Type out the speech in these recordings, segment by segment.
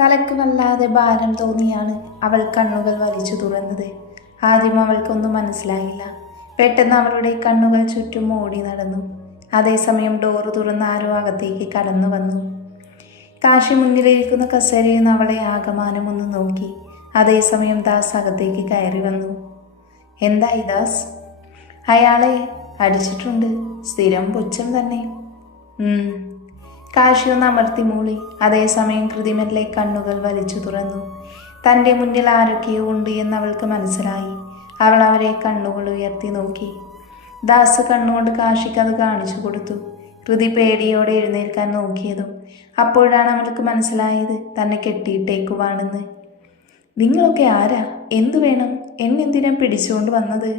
തലക്ക് വല്ലാതെ ഭാരം തോന്നിയാണ് അവൾ കണ്ണുകൾ വലിച്ചു തുറന്നത്. ആദ്യം അവൾക്കൊന്നും മനസ്സിലായില്ല. പെട്ടെന്ന് അവളുടെ കണ്ണുകൾ ചുറ്റും ഓടി നടന്നു. അതേസമയം ഡോറ് തുറന്ന് ആരോ അകത്തേക്ക് കടന്നു വന്നു. കാശി മുന്നിലിരിക്കുന്ന കസേരയിൽ നിന്ന് അവളെ ആകമാനമൊന്ന് നോക്കി. അതേസമയം ദാസ് അകത്തേക്ക് കയറി വന്നു. എന്തായി ദാസ്? അയാളെ അടിച്ചിട്ടുണ്ട്. സ്ഥിരം പുച്ഛം തന്നെ. ഉം. അമർത്തിമൂളി അതേസമയം കൃതിമല്ലേ കണ്ണുകൾ വലിച്ചു തുറന്നു. തന്റെ മുന്നിൽ ആരൊക്കെയോ ഉണ്ട് എന്ന് അവൾക്ക് മനസ്സിലായി. അവൾ അവരെ കണ്ണുകൾ ഉയർത്തി നോക്കി. ദാസ് കണ്ണുകൊണ്ട് കാശിക്ക് അത് കാണിച്ചു കൊടുത്തു. കൃതി പേടിയോടെ എഴുന്നേൽക്കാൻ നോക്കിയതും അപ്പോഴാണ് അവൾക്ക് മനസ്സിലായത് തന്നെ കെട്ടിയിട്ടേക്കുവാണെന്ന്. നിങ്ങളൊക്കെ ആരാ? എന്തു വേണം? എന്നെന്തിനാ പിടിച്ചുകൊണ്ട് വന്നത്?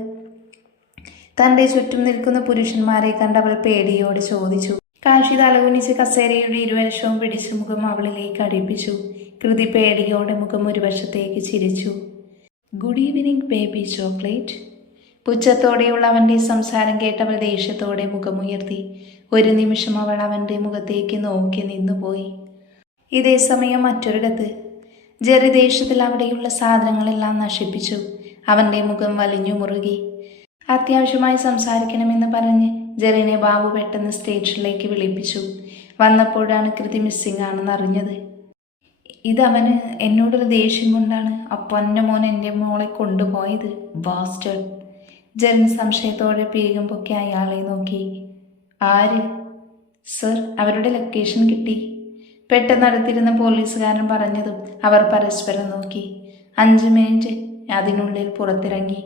തന്റെ ചുറ്റും നിൽക്കുന്ന പുരുഷന്മാരെ കണ്ട് അവൾ പേടിയോടെ ചോദിച്ചു. കാശി തലകുനിച്ച് കസേരയുടെ ഇരുവശവും പിടിച്ച് മുഖം അവളിലേക്ക് അടുപ്പിച്ചു. കൃതി പേടിയോടെ മുഖം ഒരു വശത്തേക്ക് ചിരിച്ചു. ഗുഡ് ഈവനിങ് ബേബി ചോക്ലേറ്റ് പുച്ഛത്തോടെയുള്ള അവന്റെ സംസാരം കേട്ടവൾ ദേഷ്യത്തോടെ മുഖമുയർത്തി. ഒരു നിമിഷം അവൾ അവന്റെ മുഖത്തേക്ക് നോക്കി നിന്നുപോയി. ഇതേ സമയം മറ്റൊരിടത്ത്. ജെറി ദേഷ്യത്തിൽ അവിടെയുള്ള സാധനങ്ങളെല്ലാം നശിപ്പിച്ചു. അവന്റെ മുഖം വലിഞ്ഞു മുറുകി അത്യാവശ്യമായി സംസാരിക്കണമെന്ന് പറഞ്ഞ് ജെറിനെ ബാബു പെട്ടെന്ന് സ്റ്റേഷനിലേക്ക് വിളിപ്പിച്ചു. വന്നപ്പോഴാണ് കൃതി മിസ്സിംഗ് ആണെന്ന് അറിഞ്ഞത്. ഇതവന് എന്നോടൊരു ദേഷ്യം കൊണ്ടാണ് അപ്പന്ന മോൻ എന്റെ മോളെ കൊണ്ടുപോയത്. ബാസ്റ്റർ ജെറിൻ സംശയത്തോടെ പിരികം പൊക്കി അയാളെ നോക്കി. ആര്? സർ അവരുടെ ലൊക്കേഷൻ കിട്ടി. പെട്ടെന്ന് അടുത്തിരുന്ന പോലീസുകാരൻ പറഞ്ഞതും അവർ പരസ്പരം നോക്കി. അഞ്ച് മിനിറ്റ് അതിനുള്ളിൽ പുറത്തിറങ്ങി.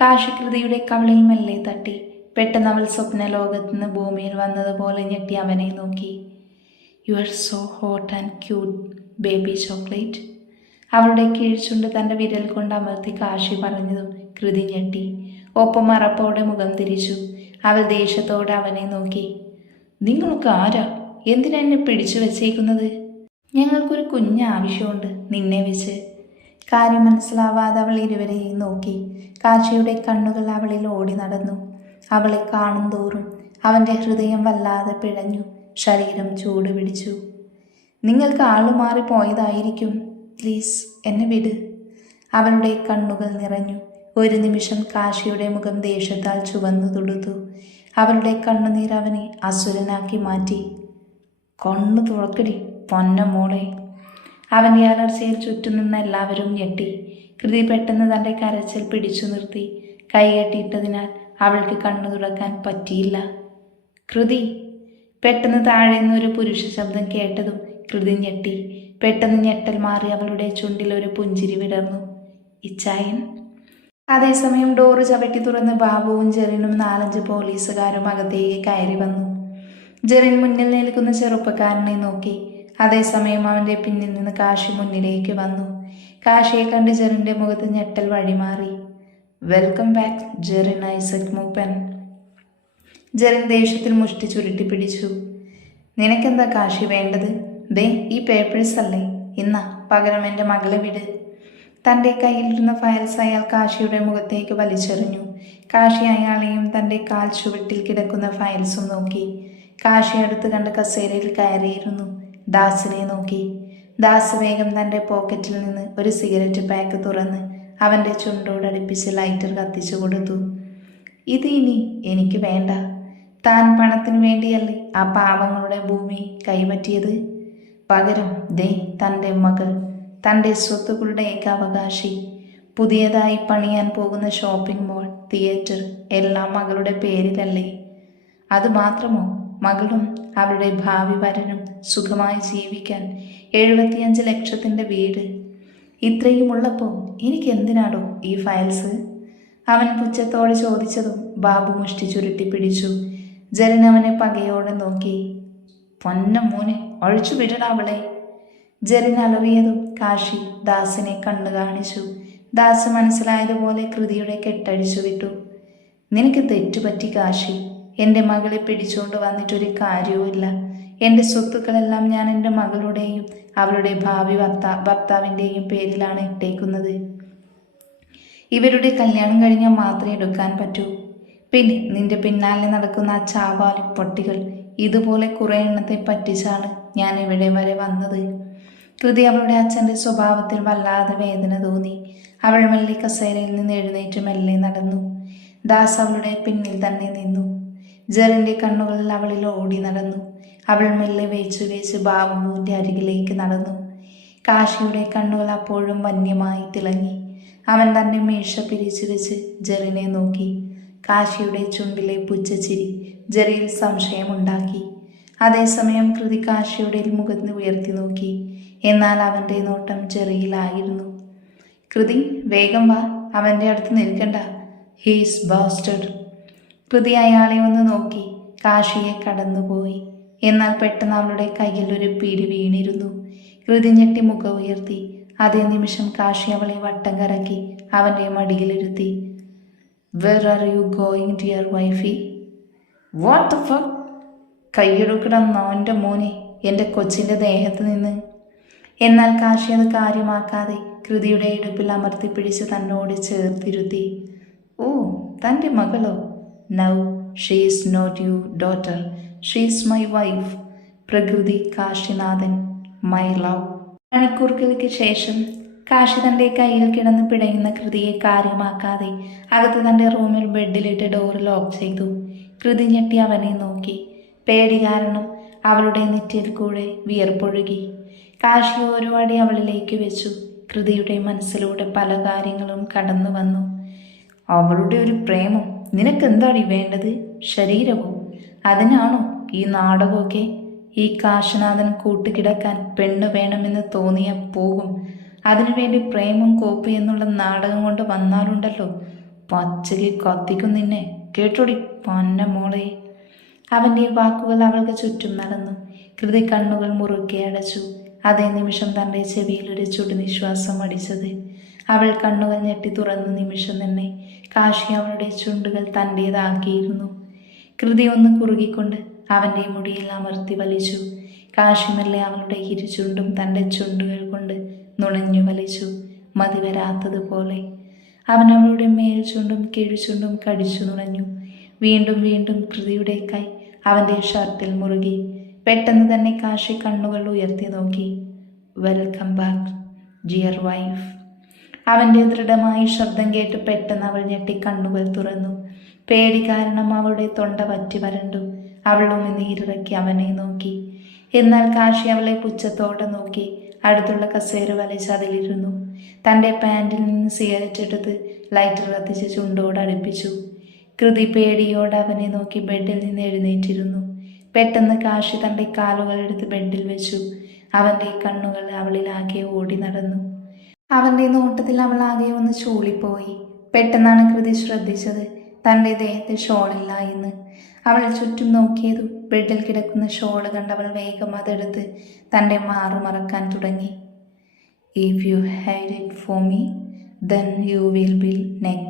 കാശികൃതിയുടെ കവളിൽ മെല്ലെ തട്ടി. പെട്ടെന്ന് അവൾ സ്വപ്ന ലോകത്ത് നിന്ന് ഭൂമിയിൽ വന്നതുപോലെ ഞെട്ടി അവനെ നോക്കി. You are so hot and cute baby chocolate അവളുടെ കീഴ്ച്ചുണ്ട് തന്റെ വിരൽ കൊണ്ട് അമർത്തി കാശി പറഞ്ഞതും കൃതി ഞെട്ടി. ഒപ്പം മറപ്പോടെ മുഖം തിരിച്ചു. അവൾ ദേഷ്യത്തോടെ അവനെ നോക്കി. നിങ്ങൾക്ക് ആരാ? എന്തിനാ എന്നെ പിടിച്ചു വെച്ചേക്കുന്നത്? ഞങ്ങൾക്കൊരു കുഞ്ഞ് ആവശ്യമുണ്ട് നിന്നെ വെച്ച്. കാര്യം മനസ്സിലാവാതെ അവൾ ഇരുവരെയും നോക്കി. കാശിയുടെ കണ്ണുകൾ അവളിൽ ഓടി നടന്നു. അവളെ കാണും തോറും അവന്റെ ഹൃദയം വല്ലാതെ പിഴഞ്ഞു ശരീരം ചൂട് പിടിച്ചു. നിങ്ങൾക്ക് ആൾ മാറി പോയതായിരിക്കും. പ്ലീസ് എന്നെ വിട്. അവളുടെ കണ്ണുകൾ നിറഞ്ഞു. ഒരു നിമിഷം കാശിയുടെ മുഖം ദേഷ്യത്താൽ ചുവന്നു തുടുത്തു. അവളുടെ കണ്ണുനീർ അവനെ അസുരനാക്കി മാറ്റി. കണ്ണു തുറക്കടി പൊന്ന മോളെ. അവന്റെ അലർച്ചയിൽ ചുറ്റും നിന്ന് എല്ലാവരും ഞെട്ടി. കൃതി പെട്ടെന്ന് തന്റെ കരച്ചിൽ പിടിച്ചു നിർത്തി. കൈകെട്ടിയിട്ടതിനാൽ അവൾക്ക് കണ്ണു തുറക്കാൻ പറ്റിയില്ല. കൃതി പെട്ടെന്ന് താഴെ നിന്നൊരു പുരുഷ ശബ്ദം കേട്ടതും കൃതി ഞെട്ടി. പെട്ടെന്ന് ഞെട്ടൽ മാറി അവളുടെ ചുണ്ടിൽ ഒരു പുഞ്ചിരി വിടർന്നു. ഇച്ചായൻ? അതേസമയം ഡോറ് ചവിട്ടി തുറന്ന് ബാബുവും ജെറിനും നാലഞ്ച് പോലീസുകാരും അകത്തേക്ക് കയറി വന്നു. ജെറിൻ മുന്നിൽ നിൽക്കുന്ന ചെറുപ്പക്കാരനെ നോക്കി. അതേസമയം അവന്റെ പിന്നിൽ നിന്ന് കാശി മുന്നിലേക്ക് വന്നു. കാശിയെ കണ്ട് ജെറിന്റെ മുഖത്ത് ഞെട്ടൽ വഴിമാറി. വെൽക്കം ബാക്ക് ജെറിൻ ഐസക് മൂപ്പൻ ജെറിൻ ദേഷ്യത്തിൽ മുഷ്ടി ചുരുട്ടി പിടിച്ചു. നിനക്കെന്താ കാശി വേണ്ടത്? ദേ ഈ പേപ്പേഴ്സ് അല്ലേ? ഇന്നാ പകരം എന്റെ മകളെ വിട്. തന്റെ കയ്യിലിരുന്ന ഫയൽസ് അയാൾ കാശിയുടെ മുഖത്തേക്ക് വലിച്ചെറിഞ്ഞു. കാശി അയാളെയും തന്റെ കാൽ ചുവട്ടിൽ കിടക്കുന്ന ഫയൽസും നോക്കി. കാശി അടുത്ത് കണ്ട കസേരയിൽ കയറിയിരുന്നു. ദാസിനെ നോക്കി. ദാസ് വേഗം തന്റെ പോക്കറ്റിൽ നിന്ന് ഒരു സിഗരറ്റ് പാക്ക് തുറന്ന് അവന്റെ ചുണ്ടോടടുപ്പിച്ച് ലൈറ്റർ കത്തിച്ചു കൊടുത്തു. ഇത് ഇനി എനിക്ക് വേണ്ട. താൻ പണത്തിനു വേണ്ടിയല്ലേ ആ പാവങ്ങളുടെ ഭൂമി കൈപറ്റിയത് പകരം ദേ തന്റെ മകൾ തന്റെ സ്വത്തുക്കളുടെ ഏകാവകാശി. പുതിയതായി പണിയാൻ പോകുന്ന ഷോപ്പിംഗ് മോൾ തിയേറ്റർ എല്ലാം മകളുടെ പേരിലല്ലേ? അതുമാത്രമോ മകളും അവരുടെ ഭാവി വരനും സുഖമായി ജീവിക്കാൻ എഴുപത്തിയഞ്ച് ലക്ഷത്തിന്റെ വീട് ഇത്രയും ഉള്ളപ്പോൾ എനിക്ക് എന്തിനാടോ ഈ ഫയൽസ് അവൻ പുച്ഛത്തോടെ ചോദിച്ചതും ബാബു മുഷ്ടി ചുരുട്ടി പിടിച്ചു. ജലൻ അവനെ പകയോടെ നോക്കി. പൊന്ന മോനെ ഒഴിച്ചു വിടടാ അവളെ. ജെറിൻ അലറിയതും കാശി ദാസിനെ കണ്ണു കാണിച്ചു. ദാസ് മനസ്സിലായതുപോലെ കൃതിയുടെ കെട്ടഴിച്ചു വിട്ടു. നിനക്ക് തെറ്റുപറ്റി കാശി എന്റെ മകളെ പിടിച്ചുകൊണ്ട് വന്നിട്ടൊരു കാര്യവുമില്ല. എന്റെ സ്വത്തുക്കളെല്ലാം ഞാൻ എന്റെ മകളുടെയും അവളുടെ ഭാവി ഭർത്താ ഭർത്താവിന്റെയും പേരിലാണ് ഇട്ടേക്കുന്നത്. ഇവരുടെ കല്യാണം കഴിഞ്ഞാൽ മാത്രമേ എടുക്കാൻ പറ്റൂ. പിന്നെ നിന്റെ പിന്നാലെ നടക്കുന്ന ആ ചാവാലി പൊട്ടികൾ ഇതുപോലെ കുറേ എണ്ണത്തെ പറ്റിച്ചാണ് ഞാൻ ഇവിടെ വരെ വന്നത്. കൃതി അവളുടെ അച്ഛന്റെ സ്വഭാവത്തിൽ വല്ലാതെ വേദന തോന്നി. അവൾ മെല്ലെ കസേരയിൽ നിന്ന് എഴുന്നേറ്റ് മെല്ലെ നടന്നു. ദാസ് അവളുടെ പിന്നിൽ തന്നെ നിന്നു. ജെറിന്റെ കണ്ണുകളിൽ അവളിൽ ഓടി നടന്നു. അവൾ മെല്ലെ വേച്ചു വേച്ച് ബാബുവിന്റെ അരികിലേക്ക് നടന്നു. കാശിയുടെ കണ്ണുകൾ അപ്പോഴും വന്യമായി തിളങ്ങി. അവൻ തന്റെ മീശ പിരിച്ചു വെച്ച് ജെറിനെ നോക്കി. കാശിയുടെ ചുണ്ടിലെ പുച്ഛച്ചിരി ജെറിയിൽ സംശയമുണ്ടാക്കി. അതേസമയം കൃതി കാശിയുടെ മുഖത്ത് ഉയർത്തി നോക്കി. എന്നാൽ അവന്റെ നോട്ടം ജെറിയിലായിരുന്നു. കൃതി വേഗം വാ. അവന്റെ അടുത്ത് നിൽക്കണ്ട. ഹീസ് ബാസ്റ്റഡ് കൃതി അയാളെ ഒന്ന് നോക്കി. കാശിയെ കടന്നുപോയി. എന്നാൽ പെട്ടെന്ന് അവളുടെ കയ്യിൽ ഒരു പിടി വീണിരുന്നു. കൃതി ഞെട്ടി മുഖം ഉയർത്തി. അതേ നിമിഷം കാശി അവളെ വട്ടം കറക്കി അവന്റെ മടിയിലിരുത്തി. Where are you going dear wifey what the fuck കൈയെടുക്കട നാന്റെ മോനെ എന്റെ കൊച്ചിന്റെ ദേഹത്ത് നിന്ന്. എന്നാൽ കാശി അത് കാര്യമാക്കാതെ കൃതിയുടെ ഇടുപ്പിൽ അമർത്തി പിടിച്ച് തന്നോട് ചേർത്തിരുത്തി. ഓ തന്റെ മകളോ? Now she's not you daughter she's my wife Prakriti Kashinathan my love മണിക്കൂറുകൾക്ക് ശേഷം കാശി തന്റെ കയ്യിൽ കിടന്ന് പിടയുന്ന കൃതിയെ കാര്യമാക്കാതെ അകത്ത് തന്റെ റൂമിൽ ബെഡിലിട്ട് ഡോർ ലോക്ക് ചെയ്തു. കൃതി ഞെട്ടി അവനെ നോക്കി. പേടി കാരണം അവളുടെ നെറ്റിയിൽ കൂടെ വിയർപ്പൊഴുകി. കാശി ഓരോ അടി അവളിലേക്ക് വെച്ചു. കൃതിയുടെ മനസ്സിലൂടെ പല കാര്യങ്ങളും കടന്നു വന്നു അവളുടെ ഒരു പ്രേമം. നിനക്കെന്താടി വേണ്ടത്? ശരീരവും അതിനാണോ ഈ നാടകമൊക്കെ? ഈ കാശനാഥൻ കൂട്ടുകിടക്കാൻ പെണ്ണ് വേണമെന്ന് തോന്നിയ പോകും അതിനുവേണ്ടി പ്രേമം കോപ്പി എന്നുള്ള നാടകം കൊണ്ട് വന്നാലുണ്ടല്ലോ? പച്ചക്ക് കത്തിക്കും നിന്നെ. കേട്ടോടി പന്ന മോളെ. അവന്റെ വാക്കുകൾ അവൾക്ക് ചുറ്റും നടന്നു കൃതി കണ്ണുകൾ മുറുക്കെ അടച്ചു. അതേ നിമിഷം തന്റെ ചെവിയിൽ ഒരു ചുടുനിശ്വാസം അടിച്ചത്. അവൾ കണ്ണുകൾ ഞെട്ടി തുറന്ന നിമിഷം തന്നെ. കാശി അവളുടെ ചുണ്ടുകൾ തന്റേതാക്കിയിരുന്നു. കൃതി ഒന്ന് കുറുകിക്കൊണ്ട് അവന്റെ മുടിയിൽ അമർത്തി വലിച്ചു. കാശിമല്ലേ അവളുടെ ഇരുചുണ്ടും തന്റെ ചുണ്ടുകൾ കൊണ്ട് നുണഞ്ഞു വലിച്ചു. മതി വരാത്തതുപോലെ. അവൻ അവളുടെ മേൽചുണ്ടും കീഴ്ചുണ്ടും കടിച്ചു നുണഞ്ഞു. വീണ്ടും വീണ്ടും കൃതിയുടെ കൈ അവന്റെ ഷർട്ടിൽ മുറുകി. പെട്ടെന്ന് തന്നെ കാശി കണ്ണുകൾ ഉയർത്തി നോക്കി. Welcome back dear wife. അവന്റെ ദൃഢമായ ശബ്ദം കേട്ട് പെട്ടെന്ന് അവൾ ഞെട്ടി കണ്ണുകൾ തുറന്നു. പേടി കാരണം അവളുടെ തൊണ്ട വറ്റി വരണ്ടു. അവളൊന്ന് നീരിറക്കി അവനെ നോക്കി. എന്നാൽ കാശി അവളെ പുച്ഛത്തോടെ നോക്കി. അടുത്തുള്ള കസേര വലിച്ച് അതിലിരുന്നു. തന്റെ പാന്റിൽ നിന്ന് സിഗരറ്റ് എടുത്ത് ലൈറ്റർ കത്തിച്ച് ചുണ്ടോട് അടുപ്പിച്ചു. കൃതി പേടിയോടെ അവനെ നോക്കി ബെഡിൽ നിന്ന് എഴുന്നേറ്റിരുന്നു. പെട്ടെന്ന് കാശി തന്റെ കാലുകളെടുത്ത് ബെഡിൽ വെച്ചു. അവന്റെ കണ്ണുകൾ അവളിലാകെ ഓടി നടന്നു. അവന്റെ നോട്ടത്തിൽ അവൾ ആകെ ഒന്ന് ചൂളിപ്പോയി. പെട്ടെന്നാണ് കൃതി ശ്രദ്ധിച്ചത്. തന്റെ ദേഹത്ത് ഷോളില്ല എന്ന്. അവൾ ചുറ്റും നോക്കിയതു ബെഡിൽ കിടക്കുന്ന ഷോൾ കണ്ട് അവൾ വേഗം അതെടുത്ത് തന്റെ മാറു മറക്കാൻ തുടങ്ങി. If you hide it for me then you will be neck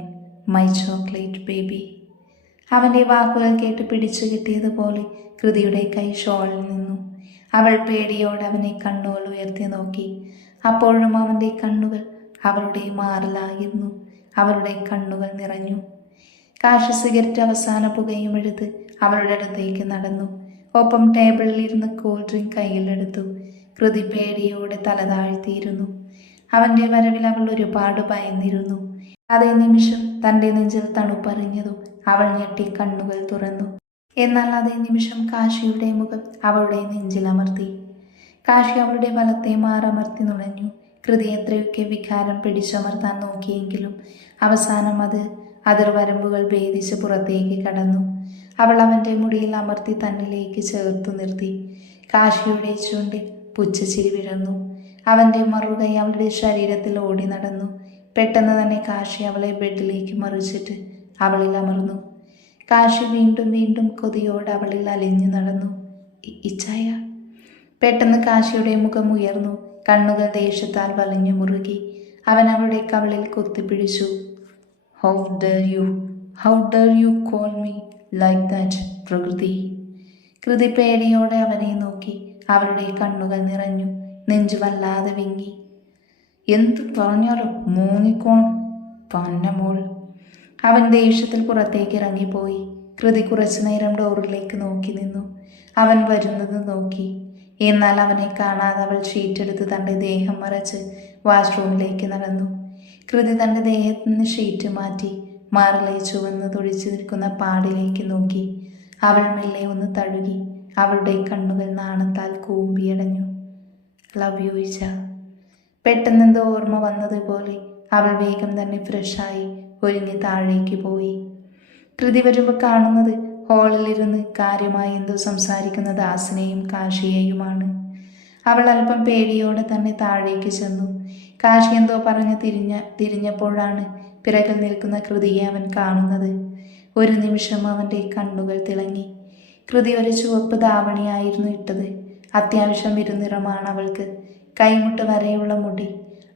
my chocolate baby അവന്റെ വാക്കുകൾ കേട്ട് പിടിച്ചു കിട്ടിയതുപോലെ കൃതിയുടെ കൈ ഷോളിൽ നിന്നു. അവൾ പേടിയോടെ അവനെ കണ്ണുകൾ ഉയർത്തി നോക്കി. അപ്പോഴും അവന്റെ കണ്ണുകൾ അവളുടെ മാറലായിരുന്നു. അവളുടെ കണ്ണുകൾ നിറഞ്ഞു. കാശ് സിഗരറ്റ് അവസാന പുകയും എടുത്ത് അവളുടെ അടുത്തേക്ക് നടന്നു. ഒപ്പം ടേബിളിൽ ഇരുന്ന് കൂൾ ഡ്രിങ്ക് കയ്യിലെടുത്തു കൃതി പേടിയോടെ തല താഴ്ത്തിയിരുന്നു. അവന്റെ വരവിൽ അവൾ ഒരുപാട് ഭയന്നിരുന്നു. അതേ നിമിഷം തന്റെ നെഞ്ചിൽ തണുപ്പറിഞ്ഞതും അവൾ ഞെട്ടി കണ്ണുകൾ തുറന്നു. എന്നാൽ അതേ നിമിഷം കാശിയുടെ മുഖം അവളുടെ നെഞ്ചിലമർത്തി കാശി അവളുടെ വലത്തെ മാറമർത്തി നുണഞ്ഞു. കൃതി എത്രയൊക്കെ വികാരം പിടിച്ചമർത്താൻ നോക്കിയെങ്കിലും അവസാനം അത് അതിർവരമ്പുകൾ ഭേദിച്ച് പുറത്തേക്ക് കടന്നു. അവൾ അവന്റെ മുടിയിൽ അമർത്തി തന്നിലേക്ക് ചേർത്തു നിർത്തി. കാശിയുടെ ചുണ്ടിൽ പുച്ഛച്ചിരി വിഴന്നു. അവന്റെ മറുകൈ അവളുടെ ശരീരത്തിൽ ഓടി നടന്നു. പെട്ടെന്ന് തന്നെ കാശി അവളെ ബെഡിലേക്ക് മറിച്ചിട്ട് അവളിൽ അമർന്നു. കാശി വീണ്ടും വീണ്ടും കൊതിയോട് അവളിൽ അലിഞ്ഞു നടന്നു. "ഇ- ഇച്ചായ പെട്ടെന്ന് കാശിയുടെ മുഖം ഉയർന്നു. കണ്ണുകൾ ദേഷ്യത്താൽ വലഞ്ഞു മുറുകി. അവൻ അവളുടെ കവളിൽ കുത്തിപ്പിടിച്ചു. How dare you how dare you call me like that Prakriti? Kriti പേടിയോടെ അവനെ നോക്കി. അവളുടെ കണ്ണുകൾ നിറഞ്ഞു. നെഞ്ചു വല്ലാതെ വിങ്ങി. എന്ത് പറഞ്ഞാലും മൂങ്ങിക്കോണം പന്നമോൾ അവൻ ദേഷ്യത്തിൽ പുറത്തേക്ക് ഇറങ്ങിപ്പോയി. കൃതി കുറച്ചു നേരം ഡോറിലേക്ക് നോക്കി നിന്നു. അവൻ വരുന്നത് നോക്കി. എന്നാൽ അവനെ കാണാതെ അവൾ ഷീറ്റെടുത്ത് തന്റെ ദേഹം മറച്ച് വാഷ്റൂമിലേക്ക് നടന്നു. കൃതി തന്റെ ദേഹത്തു നിന്ന് ഷീറ്റ് മാറ്റി മാറിലെ ചുവന്ന് തുടിച്ചു നിൽക്കുന്ന പാടിലേക്ക് നോക്കി. അവൾ മെല്ലെ ഒന്ന് തഴുകി അവളുടെ കണ്ണുകൾ നാണത്താൽ കൂമ്പിയടഞ്ഞു. ലവ് യു ഇച്ച പെട്ടെന്നെന്തോ ഓർമ്മ വന്നതുപോലെ അവൾ വേഗം തന്നെ ഫ്രഷായി ഒരുങ്ങി താഴേക്ക് പോയി. കൃതി വരുമ്പോൾ കാണുന്നത് ഹാളിലിരുന്ന് കാര്യമായി എന്തോ സംസാരിക്കുന്ന ദാസിനെയും കാശിയെയുമാണ്. അവൾ അല്പം പേടിയോടെ തന്നെ താഴേക്ക് ചെന്നു. കാശി എന്തോ പറഞ്ഞ് തിരിഞ്ഞ തിരിഞ്ഞപ്പോഴാണ് പിറകിൽ നിൽക്കുന്ന കൃതിയെ അവൻ കാണുന്നത്. ഒരു നിമിഷം അവന്റെ കണ്ണുകൾ തിളങ്ങി. കൃതി ഒരു ചുവപ്പ് ധാവണിയായിരുന്നു ഇട്ടത്. അത്യാവശ്യം ഇരുനിറമാണ് അവൾക്ക്. കൈമുട്ട് വരെയുള്ള മുടി.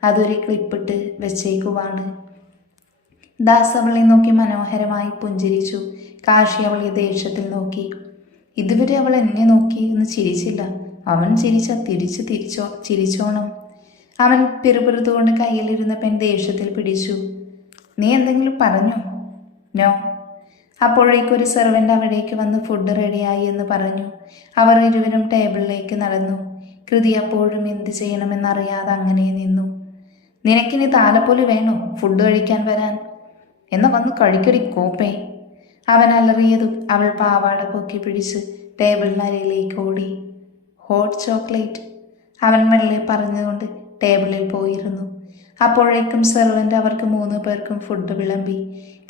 അതൊരു ക്ലിപ്പിട്ട് വെച്ചേക്കുവാണ്. ദാസ് അവളെ നോക്കി മനോഹരമായി പുഞ്ചിരിച്ചു. കാശി അവളെ ദേഷ്യത്തിൽ നോക്കി. ഇതുവരെ അവൾ എന്നെ നോക്കി എന്ന് ചിരിച്ചില്ല. അവൻ ചിരിച്ച തിരിച്ച് തിരിച്ചോ ചിരിച്ചോണം. അവൻ പിറുപിറുത്തുകൊണ്ട് കയ്യിലിരുന്ന പെൺ ദേഷ്യത്തിൽ പിടിച്ചു. നീ എന്തെങ്കിലും പറഞ്ഞു? നോ. അപ്പോഴേക്കും ഒരു സെർവന്റ് അവിടേക്ക് വന്ന് ഫുഡ് റെഡിയായി എന്ന് പറഞ്ഞു. അവർ ഇരുവരും ടേബിളിലേക്ക് നടന്നു. കൃതി അപ്പോഴും എന്ത് ചെയ്യണമെന്നറിയാതെ അങ്ങനെ നിന്നു. നിനക്കിനി താലപ്പൊലി വേണോ? ഫുഡ് കഴിക്കാൻ വരാൻ? എന്നാ വന്ന് കഴിക്കടി കോപ്പേ. അവൻ അലറിയതും അവൾ പാവാട പൊക്കി പിടിച്ച് ടേബിളിനരയിലേക്ക് ഓടി. ഹോട്ട് ചോക്ലേറ്റ് അവൻ മെല്ലെ പറഞ്ഞുകൊണ്ട് ടേബിളിൽ പോയിരുന്നു. അപ്പോഴേക്കും സെർവന്റ് അവർക്ക് മൂന്ന് പേർക്കും ഫുഡ് വിളമ്പി.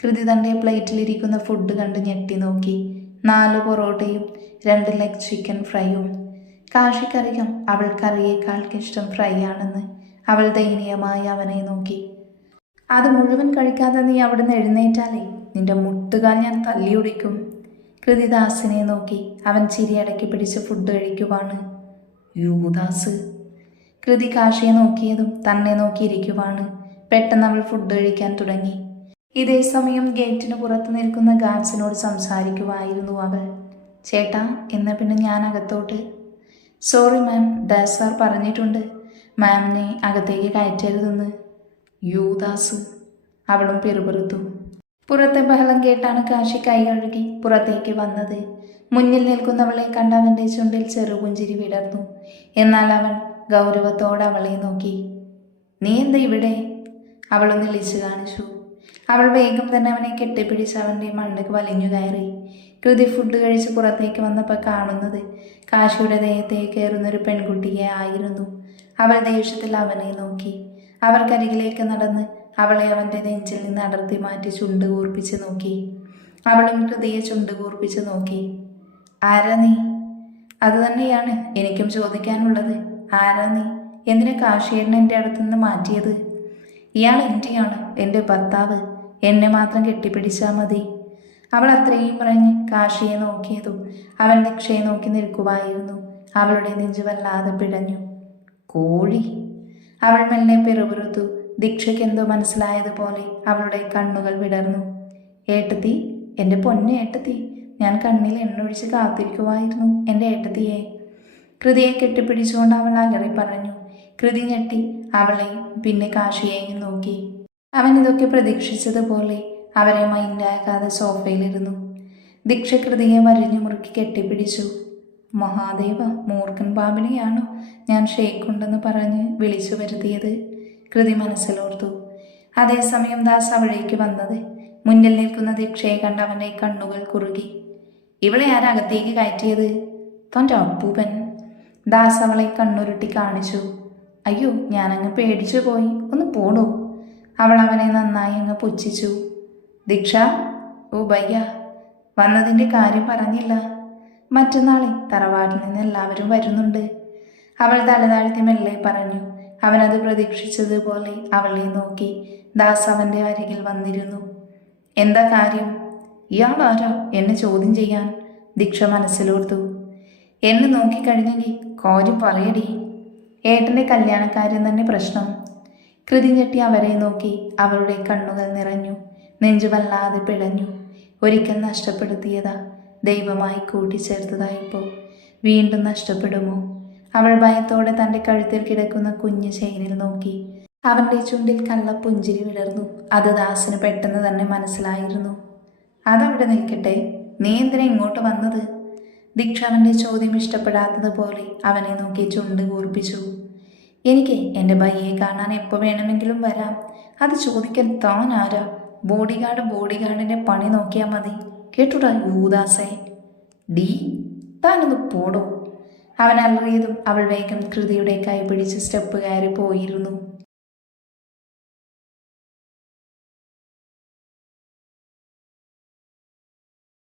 കൃതി തന്റെ പ്ലേറ്റിലിരിക്കുന്ന ഫുഡ് കണ്ട് ഞെട്ടി നോക്കി. നാല് പൊറോട്ടയും രണ്ട് ലെഗ് ചിക്കൻ ഫ്രൈയും കാശിക്കറിയാം അവൾക്കറിയേക്കാൾക്ക് ഇഷ്ടം ഫ്രൈ ആണെന്ന് അവൾ ദയനീയമായി അവനെ നോക്കി. അത് മുഴുവൻ കഴിക്കാതെ നീ അവിടുന്ന് എഴുന്നേറ്റാലേ? നിന്റെ മുട്ടുകാൽ ഞാൻ തല്ലിയൊടിക്കും കൃതിദാസിനെ നോക്കി അവൻ ചിരിയടക്കി പിടിച്ച് ഫുഡ് കഴിക്കുവാണ്. യൂദാസ്. കൃതി കാശിയെ നോക്കിയതും തന്നെ നോക്കിയിരിക്കുവാണ്. പെട്ടെന്ന് അവൾ ഫുഡ് കഴിക്കാൻ തുടങ്ങി. ഇതേ സമയം ഗേറ്റിന് പുറത്ത് നിൽക്കുന്ന ഗാർഡ്സിനോട് സംസാരിക്കുവായിരുന്നു അവൾ. ചേട്ടാ എന്നാ പിന്നെ ഞാൻ അകത്തോട്ട്? സോറി മാം ദാസ് സാർ പറഞ്ഞിട്ടുണ്ട്. മാമിനെ അകത്തേക്ക് കയറ്റരുതെന്ന്. യൂദാസ്. അവളും പിറുപിറുത്തു. പുറത്തെ ബഹളം കേട്ടാണ് കാശി കൈ കഴുകി പുറത്തേക്ക് വന്നത്. മുന്നിൽ നിൽക്കുന്നവളെ കണ്ട അവന്റെ ചുണ്ടിൽ ചെറുപുഞ്ചിരി വിടർന്നു. എന്നാൽ അവൻ ഗൗരവത്തോടെ അവളെ നോക്കി. നീ എന്താ ഇവിടെ? അവളൊന്ന് ഇളിച്ചു കാണിച്ചു. അവൾ വേഗം തന്നെ അവനെ കെട്ടിപ്പിടിച്ച് അവന്റെ മണ്ണിലേക്ക് വലിഞ്ഞു കയറി. കൃതി ഫുഡ് കഴിച്ച് പുറത്തേക്ക് വന്നപ്പോൾ കാണുന്നത് കാശിയുടെ ദേഹത്തേക്ക് കയറുന്നൊരു പെൺകുട്ടിയെ ആയിരുന്നു. അവൾ ദേഷ്യത്തിൽ അവനെ നോക്കി. അവർക്കരികിലേക്ക് നടന്ന് അവളെ അവന്റെ നെഞ്ചിൽ നിന്ന് അടർത്തി മാറ്റി ചുണ്ട് കൂർപ്പിച്ച് നോക്കി. അവളും ഹൃദയ ചുണ്ട് കൂർപ്പിച്ച് നോക്കി. ആരാ നീ? അത് തന്നെയാണ് എനിക്കും ചോദിക്കാനുള്ളത്. ആരാ നീ? എന്തിനാ കാശിയേട്ടൻ എന്റെ അടുത്തു നിന്ന് മാറ്റിയത്? ഇയാൾ എന്റെയാണ് എന്റെ ഭർത്താവ്. എന്നെ മാത്രം കെട്ടിപ്പിടിച്ചാൽ മതി. അവൾ അത്രയും പറഞ്ഞ് കാശിയെ നോക്കിയതും അവൻ നിക്ഷയെ നോക്കി നിൽക്കുമായിരുന്നു അവളുടെ നെഞ്ചു വല്ലാതെ പിടഞ്ഞു. കോഴി അവൾ മെല്ലെ പിറുപിറുത്തു. ദീക്ഷയ്ക്കെന്തോ മനസ്സിലായതുപോലെ അവളുടെ കണ്ണുകൾ വിടർന്നു. ഏട്ടത്തി എന്റെ പൊന്നു ഏട്ടത്തി ഞാൻ കണ്ണിൽ എണ്ണൊഴിച്ച് കാത്തിരിക്കുമായിരുന്നു എന്റെ ഏട്ടത്തിയെ. കൃതിയെ കെട്ടിപ്പിടിച്ചുകൊണ്ട് അവൾ അലറി പറഞ്ഞു. കൃതി ഞെട്ടി അവളെയും പിന്നെ കാശിയെയും നോക്കി. അവൻ ഇതൊക്കെ പ്രതീക്ഷിച്ചതുപോലെ അവരെ മൈൻഡാക്കാതെ സോഫയിലിരുന്നു. ദീക്ഷ കൃതിയെ വരഞ്ഞു മുറുക്കി കെട്ടിപ്പിടിച്ചു. മഹാദേവ മൂർഖൻ പാമ്പിനെയാണോ ഞാൻ ഷെയ്ക്കുണ്ടെന്ന് പറഞ്ഞ് വിളിച്ചു വരുത്തിയത്? കൃതി മനസ്സിലോർത്തു. അതേസമയം ദാസ് അവിടേക്ക് വന്നത്. മുന്നിൽ നിൽക്കുന്ന ദീക്ഷയെ കണ്ട് അവന്റെ കണ്ണുകൾ കുറുകി. ഇവളെ ആരകത്തേക്ക് കയറ്റിയത്? തന്റെ അപ്പൂപ്പൻ. ദാസ് അവളെ കണ്ണുരുട്ടി കാണിച്ചു. അയ്യോ ഞാനങ്ങ് പേടിച്ചു പോയി. ഒന്ന് പോടോ. അവൾ അവനെ നന്നായി അങ്ങ് പുച്ഛിച്ചു. ദീക്ഷ ഓ ബയ്യ. വന്നതിന്റെ കാര്യം പറഞ്ഞില്ല. മറ്റന്നാളെ തറവാട്ടിൽ നിന്ന് എല്ലാവരും വരുന്നുണ്ട്. അവൾ തലതാഴ്ത്തി മെല്ലെ പറഞ്ഞു അവനത് പ്രതീക്ഷിച്ചതുപോലെ അവളെ നോക്കി ദാസ് അവന്റെ അരികിൽ വന്നിരുന്നു. എന്താ കാര്യം? ഇയാൾ ആരാ? എന്നെ ചോദ്യം ചെയ്യാൻ? ദീക്ഷ മനസ്സിലോർത്തു. എന്നെ നോക്കിക്കഴിഞ്ഞെങ്കിൽ കോരി പറയടി. ഏട്ടന്റെ കല്യാണക്കാരൻ തന്നെ പ്രശ്നം. കൃതി ഞെട്ടി അവരെ നോക്കി അവളുടെ കണ്ണുകൾ നിറഞ്ഞു നെഞ്ചു വല്ലാതെ പിടഞ്ഞു ഒരിക്കൽ നഷ്ടപ്പെടുത്തിയതാ. ദൈവമായി കൂട്ടിച്ചേർത്തതായിപ്പോൾ വീണ്ടും നഷ്ടപ്പെടുമോ? അവൾ ഭയത്തോടെ തന്റെ കഴുത്തിൽ കിടക്കുന്ന കുഞ്ഞു ചെയിനിൽ നോക്കി. അവന്റെ ചുണ്ടിൽ കള്ള പുഞ്ചിരി വിടർന്നു അത് ദാസിന് പെട്ടെന്ന് തന്നെ മനസ്സിലായിരുന്നു. അതവിടെ നിൽക്കട്ടെ. നീ എന്തിനാ ഇങ്ങോട്ട് വന്നത്? ദീക്ഷ അവന്റെ ചോദ്യം ഇഷ്ടപ്പെടാത്തതുപോലെ അവനെ നോക്കി ചുണ്ട് കൂർപ്പിച്ചു. എനിക്ക് എന്റെ ഭയ്യെ കാണാൻ എപ്പോൾ വേണമെങ്കിലും വരാം. അത് ചോദിക്കാൻ താൻ ആരാ? ബോഡി ഗാർഡ് ബോഡി ഗാർഡിന്റെ പണി നോക്കിയാൽ മതി. കേട്ടുടാ യൂദാസേ? ഡി താനൊന്ന് പോടോ. അവൻ അലറിയതും അവൾ വേഗം കൃതിയുടെ കൈ പിടിച്ച് സ്റ്റെപ്പ് കയറി പോയിരുന്നു.